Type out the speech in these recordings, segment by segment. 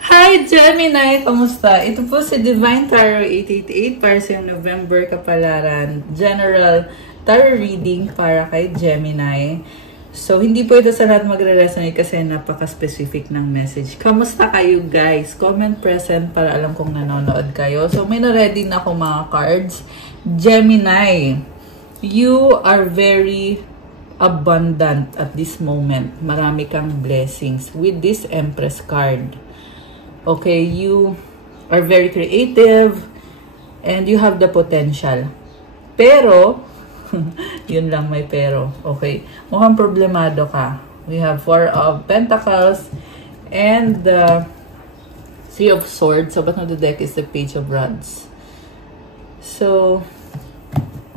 Hi Gemini! Kamusta? Ito po si Divine Tarot 888 para sa November Kapalaran General Tarot Reading para kay Gemini. So, hindi po ito sa lahat magre-resonate kasi napaka-specific ng message. Kamusta kayo guys? Comment present para alam kong nanonood kayo. So, may na-ready na ako mga cards. Gemini, you are very abundant at this moment. Marami kang blessings with this Empress card. Okay, you are very creative and you have the potential. Pero, yun lang, may pero. Okay, mukhang problemado ka. We have 4 of Pentacles and the 3 of Swords. So, bottom of the deck is the Page of Rods. So,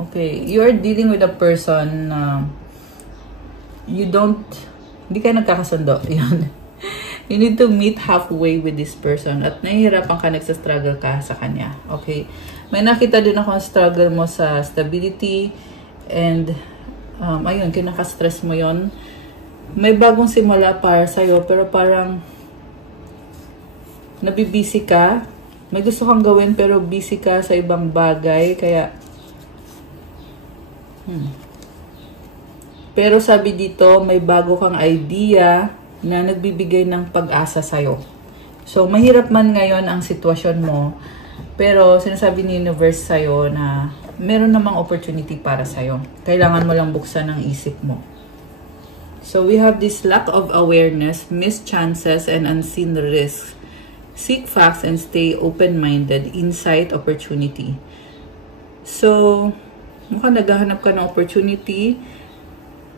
okay, you are dealing with a person hindi ka nagkakasundo. Yun. You need to meet halfway with this person at nahihirapan ka, nagsastruggle ka sa kanya. Okay? May nakita din ako ang struggle mo sa stability and ayun, kinaka-stress mo yon. May bagong simula para sa'yo pero parang nabibisi ka. May gusto kang gawin pero busy ka sa ibang bagay kaya pero sabi dito, may bago kang idea na nagbibigay ng pag-asa sa'yo. So, mahirap man ngayon ang sitwasyon mo, pero sinasabi ni Universe sa'yo na meron namang opportunity para sa'yo. Kailangan mo lang buksan ang isip mo. So, we have this lack of awareness, missed chances, and unseen risks. Seek facts and stay open-minded, insight, opportunity. So, mukhang naghahanap ka ng opportunity.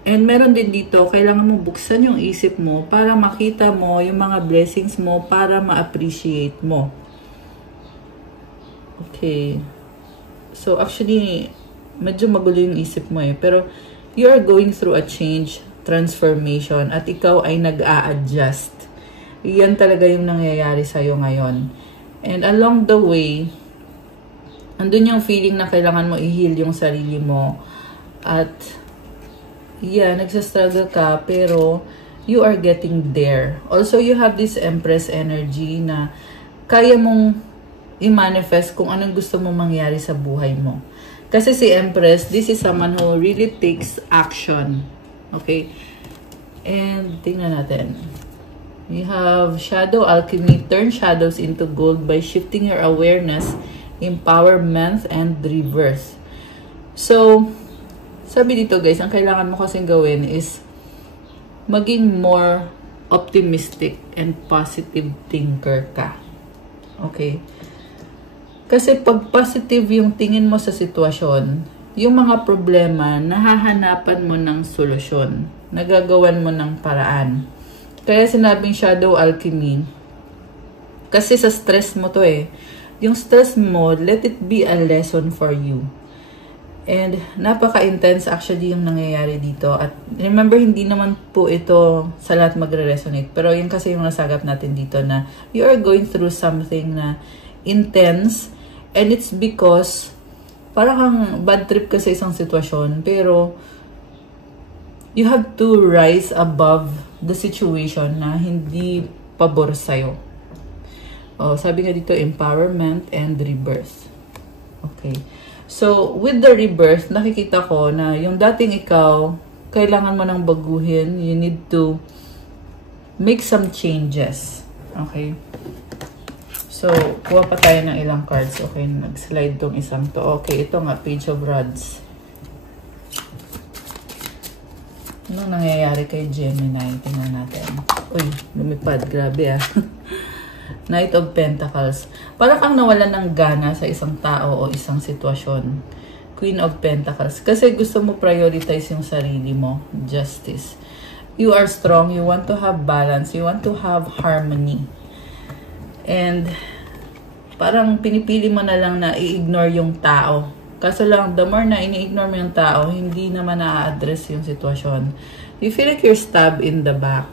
And meron din dito, kailangan mo buksan yung isip mo para makita mo yung mga blessings mo para ma-appreciate mo. Okay. So, actually, medyo magulo yung isip mo eh. Pero, you are going through a change, transformation, at ikaw ay nag-a-adjust. Yan talaga yung nangyayari sa'yo ngayon. And along the way, andun yung feeling na kailangan mo i-heal yung sarili mo. At yeah, nagsastruggle ka, pero you are getting there. Also, you have this Empress energy na kaya mong i-manifest kung anong gusto mong mangyari sa buhay mo. Kasi si Empress, this is someone who really takes action. Okay? And, tingnan natin. We have Shadow Alchemy. Turn shadows into gold by shifting your awareness, empowerment, and reverse. So, sabi dito guys, ang kailangan mo kasing gawin is maging more optimistic and positive thinker ka. Okay? Kasi pag positive yung tingin mo sa sitwasyon, yung mga problema, nahahanapan mo ng solusyon. Nagagawan mo ng paraan. Kaya sinabing Shadow Alchemy, kasi sa stress mo to eh. Yung stress mo, let it be a lesson for you. And napaka-intense actually yung nangyayari dito. At remember, hindi naman po ito sa lahat magre-resonate. Pero yun kasi yung nasagap natin dito na you are going through something na intense. And it's because parang kang bad trip ka sa isang sitwasyon. Pero you have to rise above the situation na hindi pabor sa'yo. Oh, sabi nga dito, empowerment and rebirth. Okay. So, with the rebirth, nakikita ko na yung dating ikaw, kailangan mo nang baguhin. You need to make some changes. Okay? So, kuha pa tayo ng ilang cards. Okay, nag-slide tong isang to. Okay, ito nga, Page of Rods. Anong nangyayari kay Gemini? Tingnan natin. Uy, lumipad. Grabe ah. Knight of Pentacles. Para kang nawalan ng gana sa isang tao o isang sitwasyon. Queen of Pentacles. Kasi gusto mo prioritize yung sarili mo. Justice. You are strong. You want to have balance. You want to have harmony. And parang pinipili mo na lang na i-ignore yung tao. Kaso lang, the more na ini-ignore mo yung tao, hindi naman na-address yung sitwasyon. You feel like you're stabbed in the back.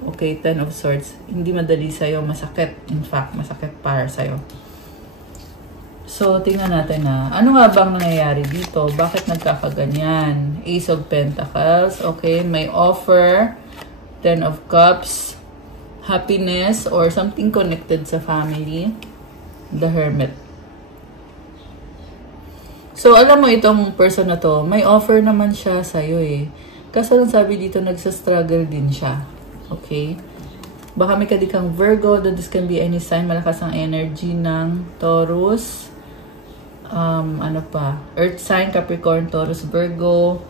Okay, 10 of Swords. Hindi madali sa'yo. Masakit. In fact, masakit para sa'yo. So, tingnan natin na. Ano nga bang nangyayari dito? Bakit nagkakaganyan? Ace of Pentacles. Okay, may offer. 10 of Cups. happiness or something connected sa family. The Hermit. So, alam mo itong person na to, may offer naman siya sa'yo eh. Kaso lang sabi dito, nagsa-struggle din siya. Okay? Baka may kadikang Virgo, this can be any sign, malakas ang energy ng Taurus. Ano pa? Earth sign, Capricorn, Taurus, Virgo,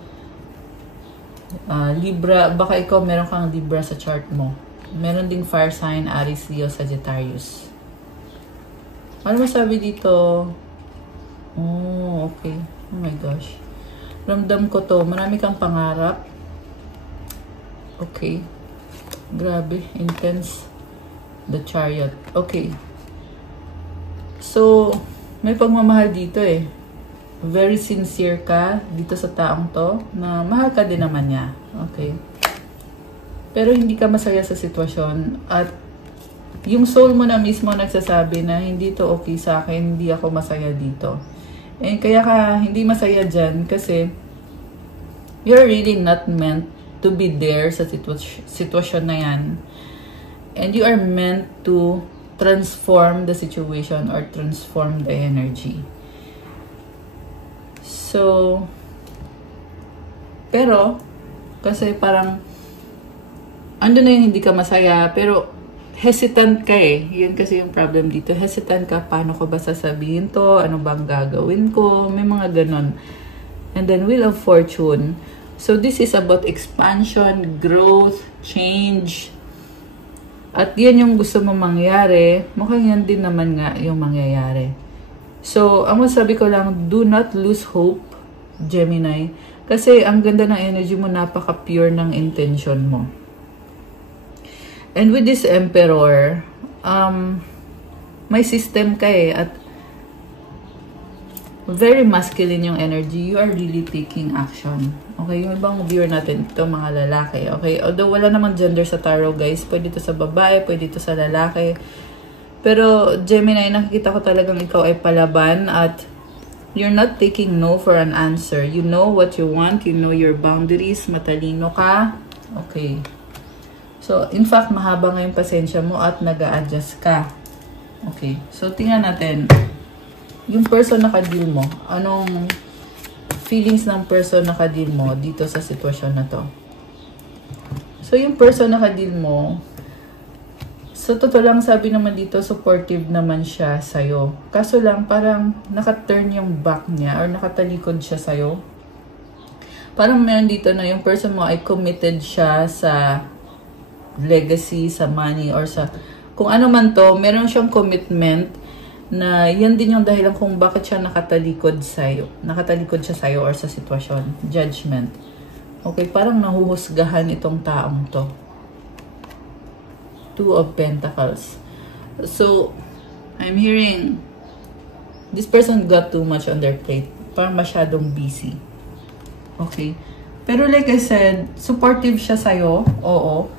Libra. Baka ikaw meron kang Libra sa chart mo. Meron ding fire sign, Aries, Leo, Sagittarius. Ano masabi dito? Oh, okay. Oh my gosh. Ramdam ko to. Marami kang pangarap. Okay. Grabe. Intense. The Chariot. Okay. So, may pagmamahal dito eh. Very sincere ka dito sa taong to na mahal ka din naman niya. Okay. Pero hindi ka masaya sa sitwasyon at yung soul mo na mismo nagsasabi na hindi to okay sa akin, hindi ako masaya dito. And kaya ka hindi masaya dyan kasi you're really not meant to be there sa sitwasyon na yan. And you are meant to transform the situation or transform the energy. So, pero, kasi parang, ando na yung hindi ka masaya, pero hesitant ka eh. Yun kasi yung problem dito. Hesitant ka, paano ko ba sasabihin to? Ano bang gagawin ko? May mga ganon. And then, Wheel of Fortune. So, this is about expansion, growth, change. At yan yung gusto mo mangyari. Mukhang yan din naman nga yung mangyayari. So, ang masabi ko lang, do not lose hope, Gemini. Kasi ang ganda ng energy mo, napaka-pure ng intention mo. And with this Emperor, may system ka eh, at very masculine yung energy. You are really taking action. Okay, yung ibang viewer natin, ito mga lalaki. Okay, although wala namang gender sa tarot guys, pwede ito sa babae, pwede ito sa lalaki. Pero Gemini, nakikita ko talagang ikaw ay palaban at you're not taking no for an answer. You know what you want, you know your boundaries, matalino ka. Okay. So, in fact, mahaba nga yung pasensya mo at nag-a-adjust ka. Okay. So, tingnan natin. Yung person na ka-deal mo, anong feelings ng person na ka-deal mo dito sa sitwasyon na to? So, yung person na ka-deal mo, sa totoo lang sabi naman dito, supportive naman siya sa'yo. Kaso lang, parang naka-turn yung back niya or nakatalikod siya sa'yo. Parang meron dito na yung person mo ay committed siya sa legacy, sa money, or sa kung ano man to, meron siyang commitment na yan din yung dahilan kung bakit siya nakatalikod sa'yo. Nakatalikod siya sa'yo or sa sitwasyon. Judgment. Okay, parang nahuhusgahan itong taong to. Two of Pentacles. So, I'm hearing this person got too much on their plate. Parang masyadong busy. Okay. Pero like I said, supportive siya sa'yo. Oo.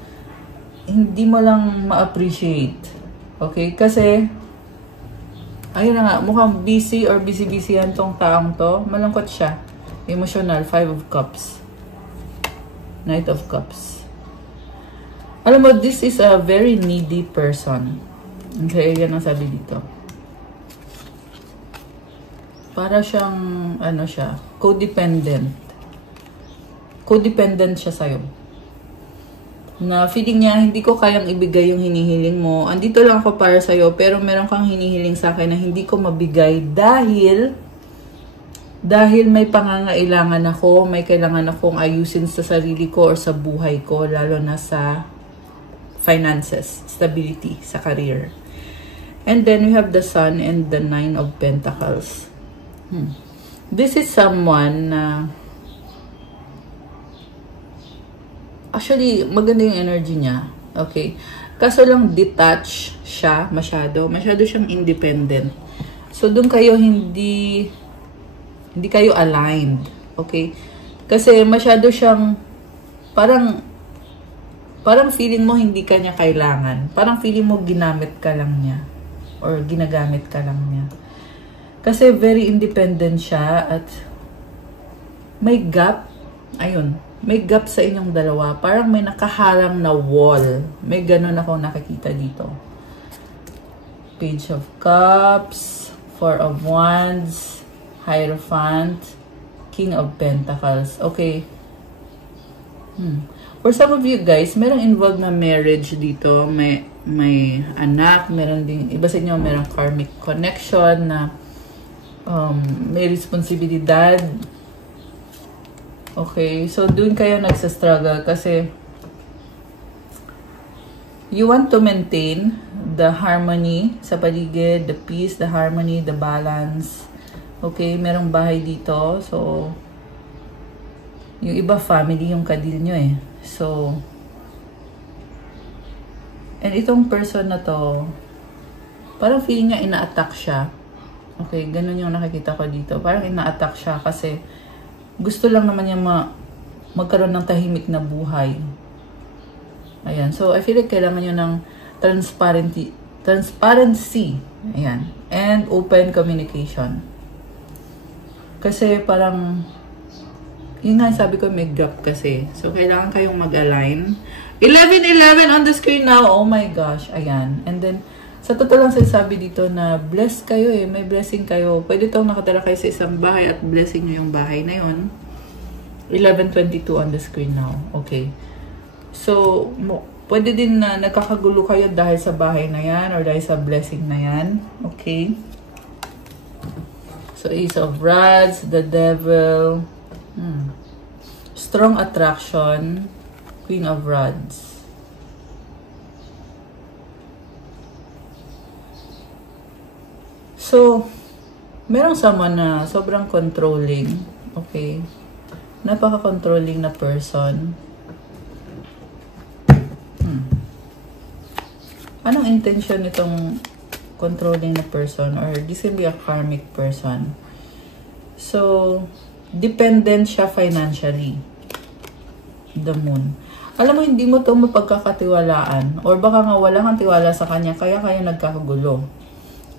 Hindi mo lang ma-appreciate. Okay? Kasi, ayun na nga, mukhang busy or busy-busy yan tong taong to. Malungkot siya. Emotional. 5 of Cups. Knight of Cups. Alam mo, this is a very needy person. Okay? Yan ang sabi dito. Para siyang, ano siya, codependent. Codependent siya sa'yo. Na feeling niya, hindi ko kayang ibigay yung hinihiling mo. Andito lang ako para sa'yo, pero meron kang hinihiling sa akin na hindi ko mabigay dahil may pangangailangan ako, may kailangan akong ayusin sa sarili ko or sa buhay ko, lalo na sa finances, stability, sa career. And then we have the Sun and the 9 of Pentacles. This is someone na actually, maganda yung energy niya. Okay? Kaso lang, detached siya masyado. Masyado siyang independent. So, doon kayo hindi kayo aligned. Okay? Kasi masyado siyang parang feeling mo hindi ka niya kailangan. Parang feeling mo ginamit ka lang niya. Or ginagamit ka lang niya. Kasi very independent siya at may gap. Ayun. may gap sa inyong dalawa. Parang may nakaharang na wall. May ganun ako nakikita dito. Page of Cups, Four of Wands, Hierophant, King of Pentacles. Okay. For some of you guys, merong involved na marriage dito. May anak, meron ding, iba sa inyo, merong karmic connection na may responsibilidad. Okay, so doon kayo nagsastruggle kasi you want to maintain the harmony sa paligid, the peace, the harmony, the balance. Okay, merong bahay dito. So, yung iba family yung kadil nyo eh. So, and itong person na to, parang feeling niya ina-attack siya. Okay, ganun yung nakikita ko dito. Parang ina-attack siya kasi gusto lang naman niya magkaroon ng tahimik na buhay. Ayan. So, I feel like kailangan nyo ng transparency. Ayan. And open communication. Kasi parang, yun nga sabi ko, may gap kasi. So, kailangan kayong mag-align. 11:11 on the screen now. Oh my gosh. Ayan. And then, sa totoo lang sabi dito na blessed kayo eh. May blessing kayo. Pwede itong nakatira kayo sa isang bahay at blessing nyo yung bahay na yun. 11:22 on the screen now. Okay. So, pwede din na nagkakagulo kayo dahil sa bahay na yan or dahil sa blessing na yan. Okay. So, Ace of Rods, the Devil. Strong attraction. Queen of Rods. So, merong someone na sobrang controlling. Okay. Napaka-controlling na person. Anong intention nitong controlling na person? Or this can be a karmic person. So, dependent siya financially. The Moon. Alam mo, hindi mo ito mapagkakatiwalaan. Or baka nga wala kang tiwala sa kanya, kaya kayo nagkakagulo.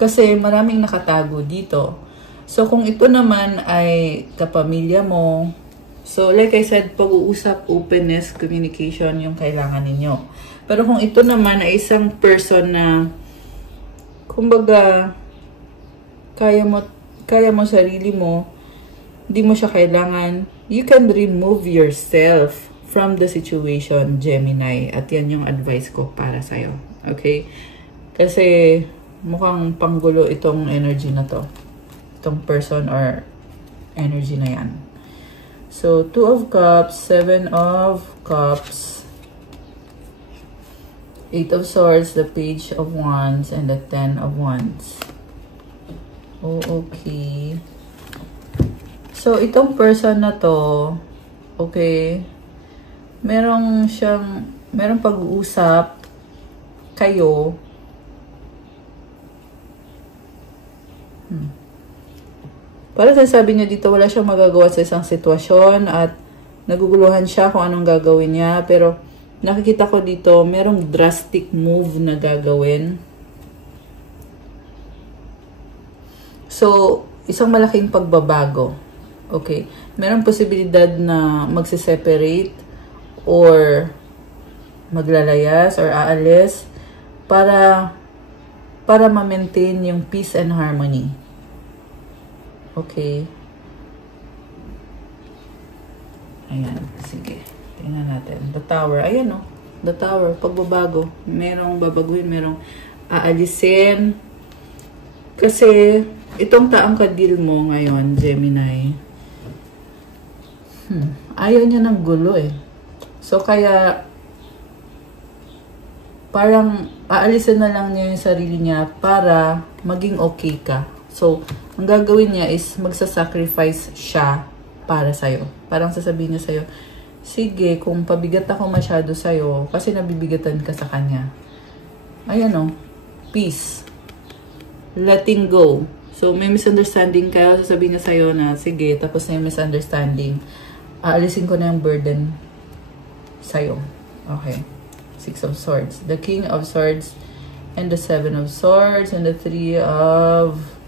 Kasi maraming nakatago dito. So, kung ito naman ay kapamilya mo, so, like I said, pag-uusap, openness, communication, yung kailangan ninyo. Pero kung ito naman ay isang person na, kumbaga, kaya mo sarili mo, hindi mo siya kailangan, you can remove yourself from the situation, Gemini. At yan yung advice ko para sa'yo. Okay? Kasi, mukhang panggulo itong energy na to. Itong person or energy na yan. So, 2 of Cups, 7 of Cups, 8 of Swords, the Page of Wands, and the 10 of Wands. Oh, okay. So, itong person na to, okay, merong pag-uusap kayo. Para sabi niya dito, wala siyang magagawa sa isang sitwasyon at naguguluhan siya kung anong gagawin niya. Pero nakikita ko dito, merong drastic move na gagawin. So, isang malaking pagbabago. Okay. Merong posibilidad na magsiseparate or maglalayas or aalis para ma-maintain yung peace and harmony. Okay. Ayan. Sige. Tingnan natin. The Tower. Ayan o. The Tower. Pagbabago. Merong babaguhin. Merong aalisin. Kasi, itong taang kadil mo ngayon, Gemini, ayaw niya ng gulo eh. So, kaya, parang aalisin na lang niya yung sarili niya para maging okay ka. So, ang gagawin niya is magsasacrifice siya para sa'yo. Parang sasabihin niya sa'yo, sige, kung pabigat ako masyado sa'yo, kasi nabibigatan ka sa kanya. Ayan o, peace. Letting go. So, may misunderstanding ka, sasabihin niya sa'yo na, sige, tapos na yung misunderstanding. Aalisin ko na yung burden sa'yo. Okay. 6 of Swords. The King of Swords and the 7 of Swords and the 3 of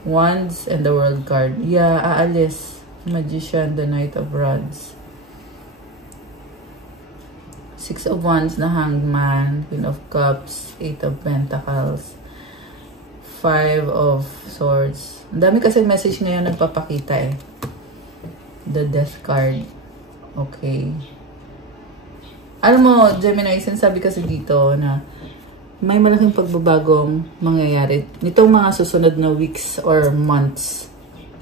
Wands and the World card. Yeah, aalis. Magician, the Knight of Rods. Six of Wands na Hangman, Queen of Cups, Eight of Pentacles, Five of Swords. Ang dami kasi message ngayon nagpapakita eh. The Death card. Okay. Alam mo, Gemini, sinasabi kasi dito na may malaking pagbabagong mangyayari nitong mga susunod na weeks or months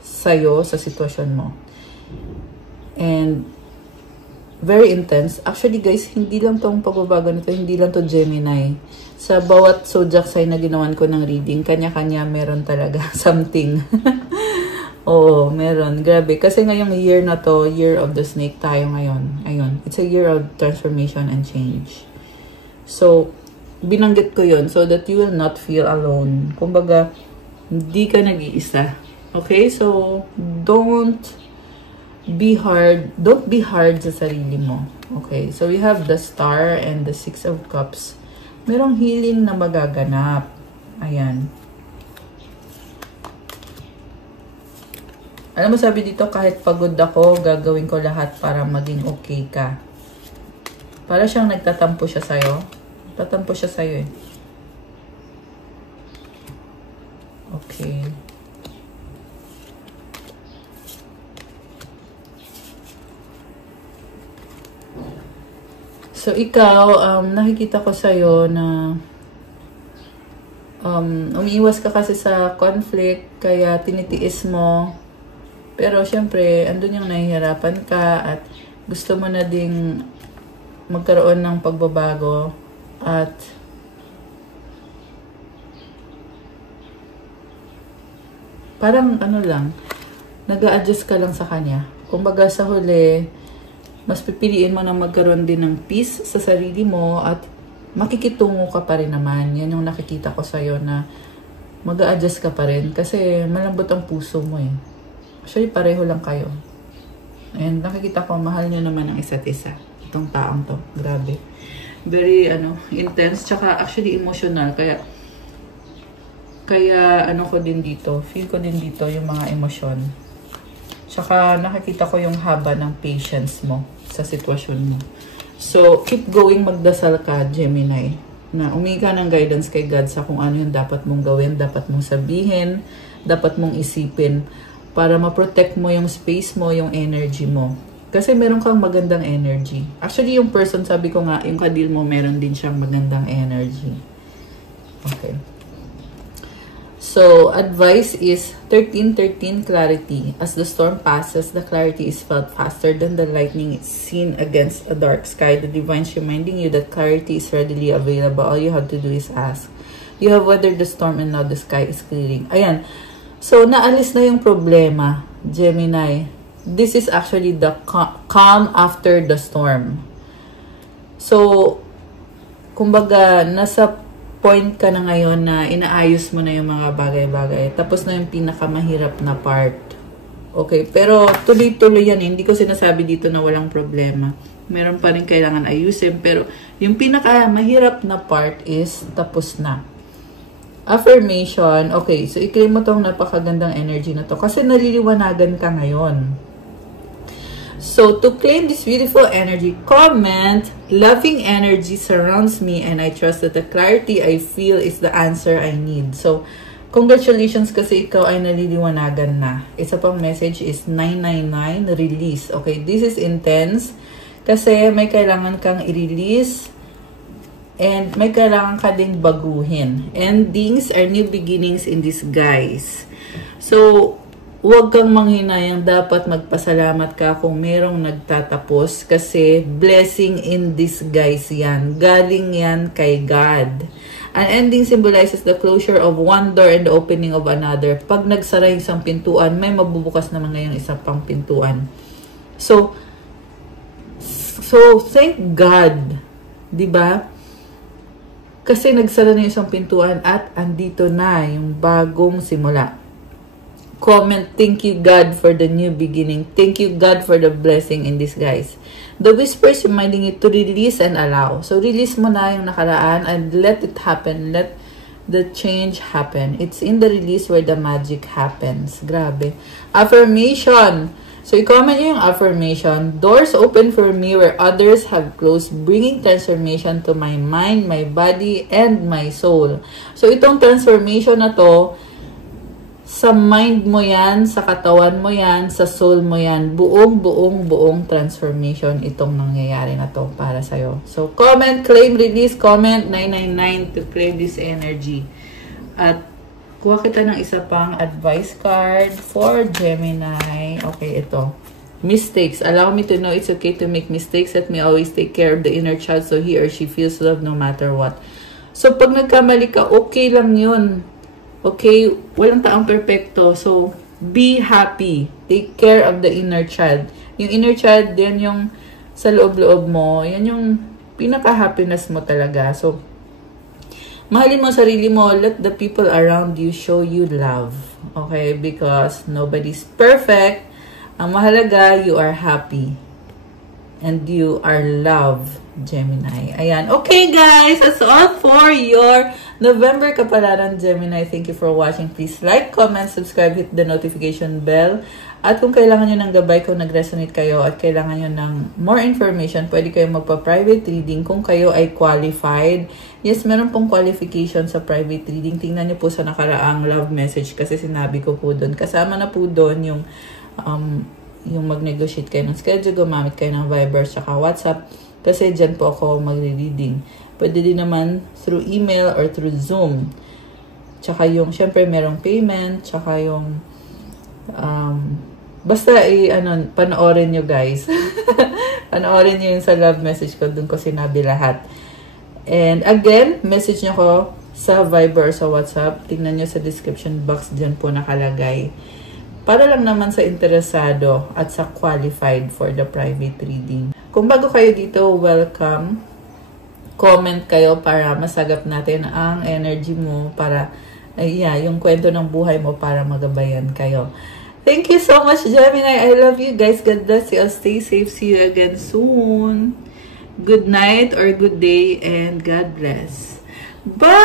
sa'yo, sa sitwasyon mo. And very intense. Actually guys, hindi lang tong pagbabago nito, hindi lang to Gemini. Sa bawat zodiac sign na ginawan ko ng reading, kanya-kanya meron talaga something. Oo, meron. Grabe. Kasi ngayong year na to, year of the snake tayo ngayon. Ayun. It's a year of transformation and change. So, binanggit ko yun so that you will not feel alone. Kumbaga, hindi ka nag-iisa. Okay? So, don't be hard sa sarili mo. Okay? So, we have the Star and the Six of Cups. Merong healing na magaganap. Ayan. Alam mo, sabi dito, kahit pagod ako, gagawin ko lahat para maging okay ka. Para siyang nagtatampo siya sa'yo. Tatampo siya sa'yo eh. Okay. So, ikaw, nakikita ko sa'yo na umiiwas ka kasi sa conflict, kaya tinitiis mo. Pero, syempre, andun yung nahihirapan ka at gusto mo na ding magkaroon ng pagbabago at parang ano lang, nag-a-adjust ka lang sa kanya. Kumbaga sa huli, mas pipiliin mo na magkaroon din ng peace sa sarili mo at makikitungo ka pa rin naman. Yan yung nakikita ko sa'yo na mag-a-adjust ka pa rin kasi malambot ang puso mo eh. Actually, pareho lang kayo. And nakikita ko, mahal nyo naman ang isa't isa. Itong taong to. Grabe. Very, intense. Tsaka, actually, emotional. Kaya, ko din dito. Feel ko din dito yung mga emosyon. Tsaka, nakikita ko yung haba ng patience mo sa sitwasyon mo. So, keep going. Magdasal ka, Gemini. Na umingi ka ng guidance kay God sa kung ano yung dapat mong gawin, dapat mong sabihin, dapat mong isipin para ma-protect mo yung space mo, yung energy mo. Kasi meron kang magandang energy. Actually, yung person, sabi ko nga, yung kadil mo, meron din siyang magandang energy. Okay. So, advice is 13:13 clarity. As the storm passes, the clarity is felt faster than the lightning seen against a dark sky. The divine is reminding you that clarity is readily available. All you have to do is ask. You have weathered the storm and now the sky is clearing. Ayan. So, naalis na yung problema, Gemini. This is actually the calm after the storm. So, kumbaga, nasa point ka na ngayon na inaayos mo na yung mga bagay-bagay. Tapos na yung pinakamahirap na part. Okay, pero tuloy-tuloy yan. Hindi ko sinasabi dito na walang problema. Meron pa rin kailangan ayusin. Pero yung pinakamahirap na part is tapos na. Affirmation. Okay, so i-claim mo tong napakagandang energy na to. Kasi naliliwanagan ka ngayon. So, to claim this beautiful energy, comment, loving energy surrounds me and I trust that the clarity I feel is the answer I need. So, congratulations kasi ikaw ay naliliwanagan na. Isa pang message is 999, release. Okay, this is intense kasi may kailangan kang i-release and may kailangan ka ding baguhin. Endings are new beginnings in disguise. So, huwag kang manghinayang, dapat magpasalamat ka kung merong nagtatapos kasi blessing in disguise yan. Galing yan kay God. An ending symbolizes the closure of one door and the opening of another. Pag nagsara yung isang pintuan, may mabubukas naman ngayong isa pang pintuan. So thank God. Diba? Kasi nagsara na yung isang pintuan at andito na yung bagong simula. Comment, thank you God for the new beginning. Thank you God for the blessing in disguise. The whispers reminding you to release and allow. So, release mo na yung nakaraan and let it happen. Let the change happen. It's in the release where the magic happens. Grabe. Affirmation. So, i-comment nyo yung affirmation. Doors open for me where others have closed, bringing transformation to my mind, my body, and my soul. So, itong transformation na to, sa mind mo yan, sa katawan mo yan, sa soul mo yan. Buong transformation itong nangyayari na to para sa'yo. So, comment, claim, release, comment 999 to claim this energy. At kuha kita ng isa pang advice card for Gemini. Okay, ito. Mistakes. Allow me to know it's okay to make mistakes. Let me always take care of the inner child so he or she feels love no matter what. So, pag nagkamali ka, okay lang yun. Okay? Walang taong perfecto. So, be happy. Take care of the inner child. Yung inner child, yan yung sa loob-loob mo. Yan yung pinaka-happiness mo talaga. So, mahalin mo sarili mo. Let the people around you show you love. Okay? Because nobody's perfect. Ang mahalaga, you are happy. And you are loved, Gemini. Ayan. Okay, guys. That's all for your November Kapalaran, Gemini. Thank you for watching. Please like, comment, subscribe, hit the notification bell. At kung kailangan nyo ng gabay, kung nag-resonate kayo at kailangan nyo ng more information, pwede kayo magpa-private reading kung kayo ay qualified. Yes, meron pong qualification sa private reading. Tingnan nyo po sa nakaraang love message kasi sinabi ko po doon. Kasama na po doon yung mag-negotiate kayo ng schedule, gumamit kayo ng Viber saka WhatsApp. Kasi dyan po ako magre-reading. Pwede din naman through email or through Zoom. Tsaka yung, syempre merong payment, tsaka yung basta panoorin nyo guys. Panoorin nyo yung sa love message ko. Doon ko sinabi lahat. And again, message nyo ko sa Viber or sa WhatsApp. Tingnan nyo sa description box. Dyan po nakalagay. Para lang naman sa interesado at sa qualified for the private reading. Kung bago kayo dito, welcome. Comment kayo para masagap natin ang energy mo para, yung kwento ng buhay mo para magabayan kayo. Thank you so much, Gemini. I love you guys. God bless you. I'll stay safe. See you again soon. Good night or good day and God bless. Bye!